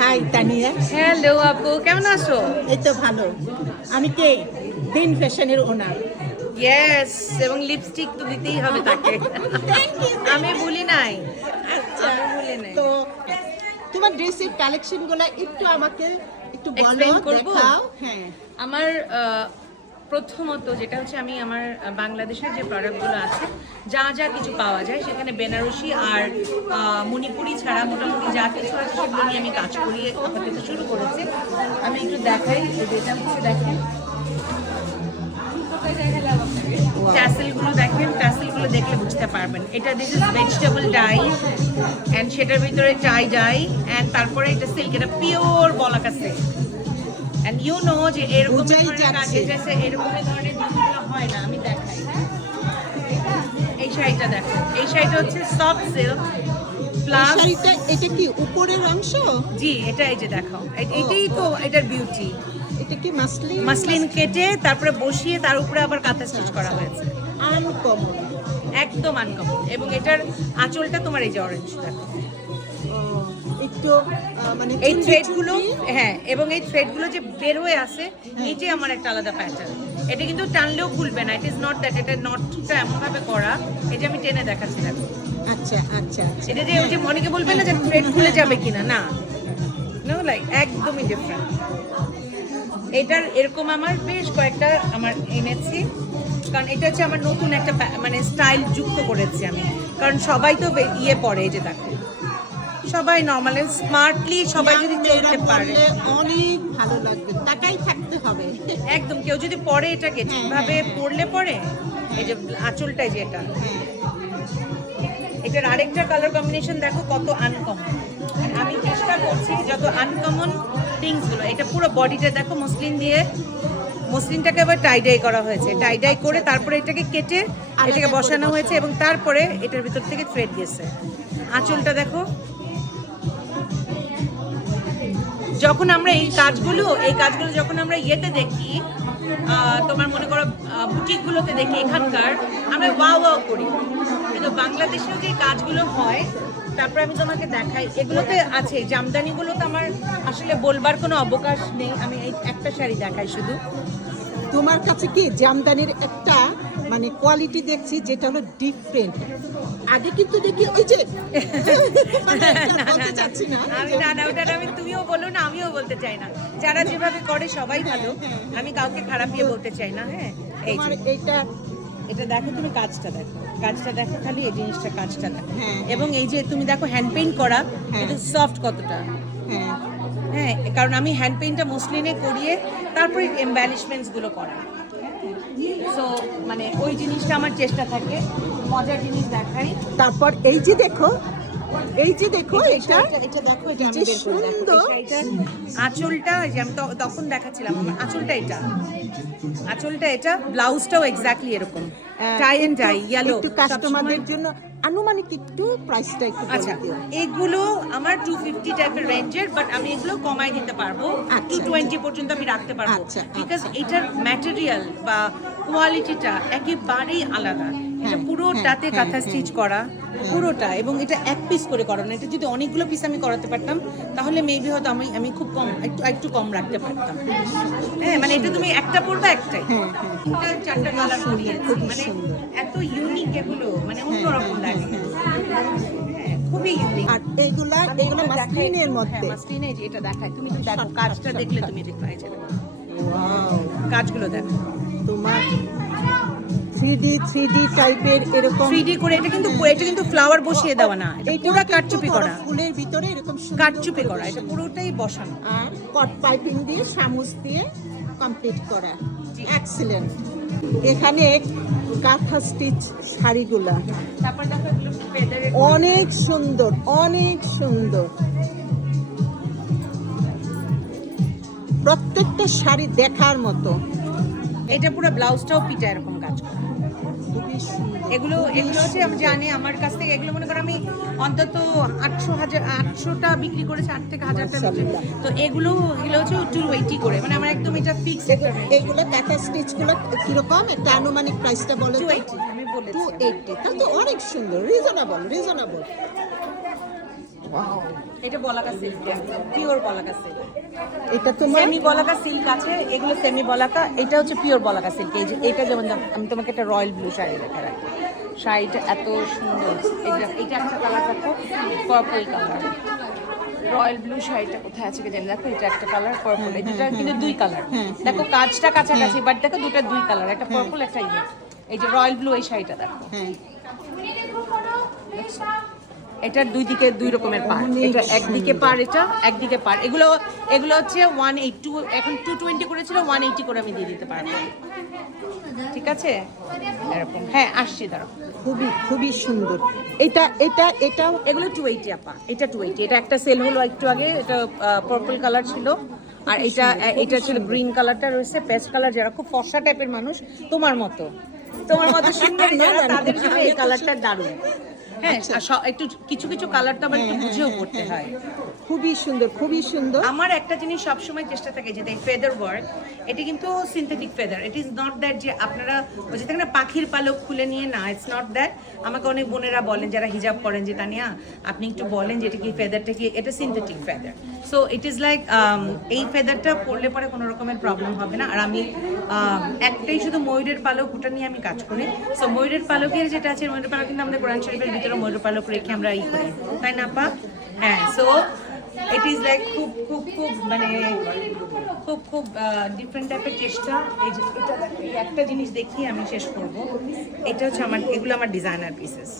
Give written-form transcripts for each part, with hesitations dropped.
High Tania, hello আপু, কেমন আছো? এই তো ভালো। আমি কে? দিন ফ্যাশনের ওনার। ইয়েস, এবং লিপস্টিক তো দিতেই হবে তাকে। আমি ভুলি নাই, আচ্ছা, আমি ভুলি নাই। তো তোমার ড্রেসের কালেকশনগুলো একটু আমাকে একটু বলো, Explain করবো? দেখাও। হ্যাঁ, আমার প্রথমত যেটা হচ্ছে আমি আমার বাংলাদেশের যে প্রোডাক্টগুলো আছে যা যা কিছু পাওয়া যায় সেখানে বেনারসি আর মণিপুরি ছাড়া মোটামুটি যা কিছু আছে সেগুলো নিয়ে আমি কাজ করি আপাতত শুরু করেছি। আমি একটু দেখাই, যেটা হচ্ছে দেখেন ট্যাসেলগুলো, দেখেন ট্যাসেলগুলো দেখলে বুঝতে পারবেন। এটা this is vegetable dye and সেটার ভিতরে টাই ডাই অ্যান্ড তারপরে এটা সিল্ক, এটা pure Balaka silk. And you know যে এরকম ধরনের কাজ এরকম ধরনের জিনিসগুলো হয় না। আমি দেখাই, হ্যাঁ এই শাড়িটা দেখো, এই শাড়িটা হচ্ছে সফট সিল্ক প্লাস। এটা কি উপরের অংশ? জি, এটা এই যে দেখাও, এটাই তো এটার বিউটি। এটা কি মাসলিন? মাসলিন কেটে তারপরে বসিয়ে তার উপরে আবার কাঁথা স্টিচ করা হয়েছে, আনকমন, একদম আনকমন। এবং এটার আঁচলটা তোমার এই যে অরেঞ্জ দেখো, একটু মানে এই থ্রেডগুলো, হ্যাঁ, এবং এই থ্রেডগুলো যে বের হয়ে আসে এটাই আমার একটা আলাদা প্যাটার্ন। এটা কিন্তু টানলেও খুলবে না, ইট ইজ নট দ্যাট, এটা নটটা এমনভাবে করা, এই যে আমি টেনে দেখাচ্ছি দেখো। আচ্ছা আচ্ছা, এটা যে ওই যে মনেকে বলবে না যে থ্রেড খুলে যাবে কিনা, না, নো, লাইক একদমই ডিফারেন্ট। এটার এরকম আমার বেশ কয়েকটা আমার এনেছি, কারণ এটা হচ্ছে আমার নতুন একটা মানে স্টাইল যুক্ত করেছি আমি। কারণ সবাই তো ইয়ে পরে, এই যে দেখো সবাই নর্মালি স্মার্টলি সবাই যদি চলতে পারে অনেক ভালো লাগবে, তাকাই থাকতে হবে। একদম। কেউ যদি পরে এটাকে ঠিকভাবে পরলে পরে, এই যে আঁচলটাই যে এটার আরেকটা কালার কম্বিনেশন দেখো কত আনকমন। আমি চেষ্টা করছি যত আনকমন থিংসগুলো, এটা পুরো বডিটা দেখো মসলিন দিয়ে, মসলিনটাকে আবার টাইডাই করা হয়েছে, টাইডাই করে তারপরে এটাকে কেটে এটাকে বসানো হয়েছে এবং তারপরে এটার ভিতর থেকে থ্রেড গেছে। আঁচলটা দেখো। যখন আমরা এই কাজগুলো যখন আমরা ইয়েতে দেখি, তোমার মনে করো বুটিকগুলোতে দেখি এখানকার, আমরা ওয়াও করি, কিন্তু বাংলাদেশেও যে কাজগুলো হয় তারপরে আমি তোমাকে দেখাই, এগুলোতে আছে জামদানিগুলোতে আমার আসলে বলবার কোনো অবকাশ নেই। আমি এই একটা শাড়ি দেখাই শুধু। তোমার কাছে কি জামদানির একটা মানে কোয়ালিটি দেখছি যেটা হলো ডিফারেন্ট। আগে কিন্তু দেখি ওই যে না ওটা আমি, তুমিও বলো না আমিও বলতে চাই না, যারা যেভাবে করে সবাই ভালো, আমি কাউকে খারাপ ইয়ে বলতে চাই না। হ্যাঁ, এই যে এটা দেখো, তুমি কাজটা দেখো খালি এই জিনিসটা, কাজটা দেখো। এবং এই যে তুমি দেখো হ্যান্ড পেইন্ট করা, এটা সফট কতটা। হ্যাঁ, কারণ আমি হ্যান্ড পেইন্টটা মসলিনে করিয়ে তারপরে এমব্যালিশমেন্টস গুলো করা। সো মানে ওই জিনিসটা আমার চেষ্টা থাকে, মজার জিনিস দেখাই। তারপর এই যে দেখো এটা দেখো, এটা আমি বের করে দেখো, আঁচলটা যে আমি তখন দেখাচ্ছিলাম, আমার আঁচলটা এটা, ব্লাউজটাও এক্স্যাক্টলি এরকম টাই এন্ড ডাই ইয়েলো। একটু কাস্টমারদের জন্য আনুমানিক একটু প্রাইসটা একটু বলে আচ্ছা, দিও। এগুলো আমার 250 টাইপের রেঞ্জের, বাট আমি এগুলো কমাই দিতে পারবো, 220 পর্যন্ত আমি রাখতে পারবো, বিকজ এটার ম্যাটেরিয়াল বা কোয়ালিটিটা একেবারেই আলাদা। এটা পুরোটাতে কাঁথা স্টিচ করা, পুরোটা, এবং এটা এক পিস করে করানো। এটা যদি অনেকগুলো পিস আমি করাতে পারতাম তাহলে মেবি হয়তো আমি খুব কম, একটু কম রাখতে পারতাম। হ্যাঁ, মানে এটা তুমি একটা পরবে একটাই, চারটা কালার করিয়েছি, মানে এত ইউনিক এগুলো, মানে অন্যরকম লাগে, খুবই ইউনিক। আর এইগুলা মাসলিনের মধ্যে, মাসলিনে যে এটা দেখায়, তুমি দেখো কাজটা দেখলে তুমি দেখতে পাই যাবে। ওয়াও, কাজগুলো দেখো তোমার 3D টাইপের এরকম 3D করে। এটা কিন্তু ফ্লাওয়ার বসিয়ে দেওয়া না, এটা পুরো কাটচুপি করা, ফুলের ভিতরে এরকম কাটচুপি করা, এটা পুরোটাই বসানো আর কট পাইপিং দিয়ে চামচ দিয়ে কমপ্লিট করা। এক্সিলেন্ট। এখানে কাঁথা স্টিচ শাড়িগুলা তারপর দেখো এগুলো ফেদার, অনেক সুন্দর। প্রত্যেকটা শাড়ি দেখার মতো। এটা পুরো ব্লাউজটাও পিটা এরকম কাজ করা। এগুলো হচ্ছে আমি জানি আমার কাছ থেকে, এগুলো মনে করো আমি অন্তত 800টা বিক্রি করেছি, 8 থেকে 1000টা বিক্রি। তো এগুলো হচ্ছে 280 করে, মানে আমার একদম এটা ফিক্স। এগুলো কাঁথা স্টিচগুলো কিরকম একটা আনুমানিক প্রাইসটা বলে? 280 আমি বলেছি। 280, তাহলে তো অনেক সুন্দর, রিজনেবল। এটা বলাকা সিল্ক, পিওর বলাকা সিল্ক। এটা তোমার সেমি বলাকা সিল্ক আছে, এগুলো সেমি বলাকা, এটা হচ্ছে পিওর বলাকা সিল্ক। এই যে এটা যেমন আমি তোমাকে একটা রয়্যাল ব্লু শাড়ি দেখা রাখি, শাড়িটা এত সুন্দর। এটা একটা কালার দেখো, পার্পল কালার, রয়্যাল ব্লু শাড়িটা কোথায় আছে কি জানি, দেখো এটা একটা কালার পার্পল, এটা কিন্তু দুই কালার, দেখো কাজটা কাছাকাছি বাট দেখো দুটো দুই কালার, একটা পার্পল একটা ইয়ে। এই যে রয়্যাল ব্লু এই শাড়িটা দেখো, হ্যাঁ এটার দুই দিকে দুই রকমের পার, এটা একদিকে পার, এটা একদিকে পার। এগুলো হচ্ছে 182, এখন 220 করেছিল, 180 করে আমি দিয়ে দিতে পারবো, ঠিক আছে এরকম। হ্যাঁ আসছি, দাঁড়াও। খুবই খুবই সুন্দর। এটা এগুলো 280 আপা, এটা 280। এটা একটা সেল হলো একটু আগে, এটা পার্পল কালার ছিল, আর এটা ছিল গ্রিন কালারটা রয়েছে, পেস্ট কালার। যারা খুব ফর্সা টাইপের মানুষ, তোমার মতো সুন্দর যারা, তাদের জন্য এই কালারটা দারুণ। হ্যাঁ একটু কিছু কিছু কালার তো আবার একটু বুঝেও পড়তে হয়। খুবই সুন্দর, খুবই সুন্দর। আমার একটা জিনিস সবসময় চেষ্টা থাকে যে ফেদার ওয়ার্ক, এটা কিন্তু synthetic feather. It is not that যে আপনারা ওই যে থাকে না পাখির পালক খুলে নিয়ে, না, ইটস নট দ্যাট। আমাকে অনেক বোনেরা বলেন যারা হিজাব করেন যে তানিয়া আপনি একটু বলেন যে এটা কি ফেদারটা কি, এটা synthetic feather. So it is like এই ফেদারটা পরলে পরে কোনো রকমের প্রবলেম হবে না। আর আমি একটাই শুধু ময়ূরের পালক, ওটা নিয়ে আমি কাজ করি। সো ময়ূরের পালকের যেটা আছে, ময়ূরের পালক কিন্তু আমাদের কোরআন শরীফের ভিতরে ময়ূরের পালক রেখে আমরা ই করি, তাই না আপা? হ্যাঁ, সো ইট ইজ লাইক খুব খুব খুব মানে খুব ডিফারেন্ট টাইপের চেষ্টা। এই যে এটা এই একটা জিনিস দেখিয়ে আমি শেষ করব। এটা হচ্ছে এগুলো আমার ডিজাইনার পিসেস।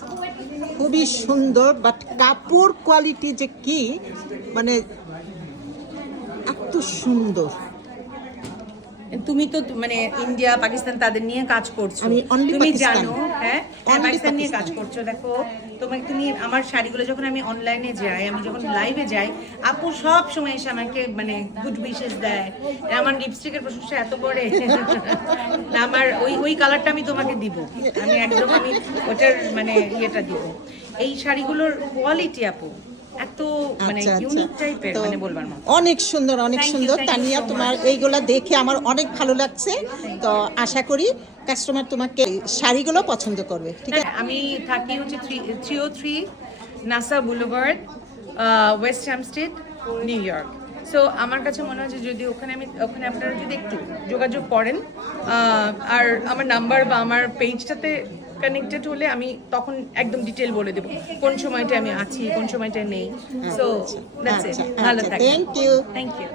খুবই সুন্দর, বাট কাপড় কোয়ালিটি যে কি মানে এত সুন্দর। তুমি তো মানে ইন্ডিয়া পাকিস্তান তাদের নিয়ে কাজ করছো, আমি only তুমি পাকিস্তান। জানো। হ্যাঁ Only পাকিস্তান নিয়ে পাকিস্তান। কাজ করছো। দেখো তুমি আমার শাড়িগুলো যখন আমি অনলাইনে যাই, আমি যখন লাইভে যাই, আপু সব সময় এসে আমাকে মানে গুড উইশেস দেয়। আমার লিপস্টিকের প্রশংসা এত করে না, আমার ওই কালারটা আমি তোমাকে দিব, আমি একদম আমি ওটার মানে ইয়েটা দিব। এই শাড়িগুলোর কোয়ালিটি আপু এত মানে আচ্ছা, ইউনিক আচ্ছা। টাইপের, তো মানে বলবার মতো। অনেক সুন্দর, অনেক Thank you, সুন্দর thank you তানিয়া, so তোমার much. এইগুলা দেখে আমার অনেক ভালো লাগছে। তো আশা করি কাস্টমার তোমাকে শাড়িগুলো পছন্দ করবে, ঠিক আছে? হ্যাঁ, আমি থাকি হচ্ছে 303 NASA boulevard, West Hampstead, new York. So আমার কাছে মনে হয় যে যদি ওখানে আপনারা যদি একটু যোগাযোগ করেন, আর আমার নাম্বার বা আমার পেজটাতে কানেক্টেড হলে আমি তখন একদম ডিটেল বলে দেবো কোন সময়টা আমি আছি, কোন সময়টা নেই। So that's it. ভালো থাকবেন। Thank you. Thank you.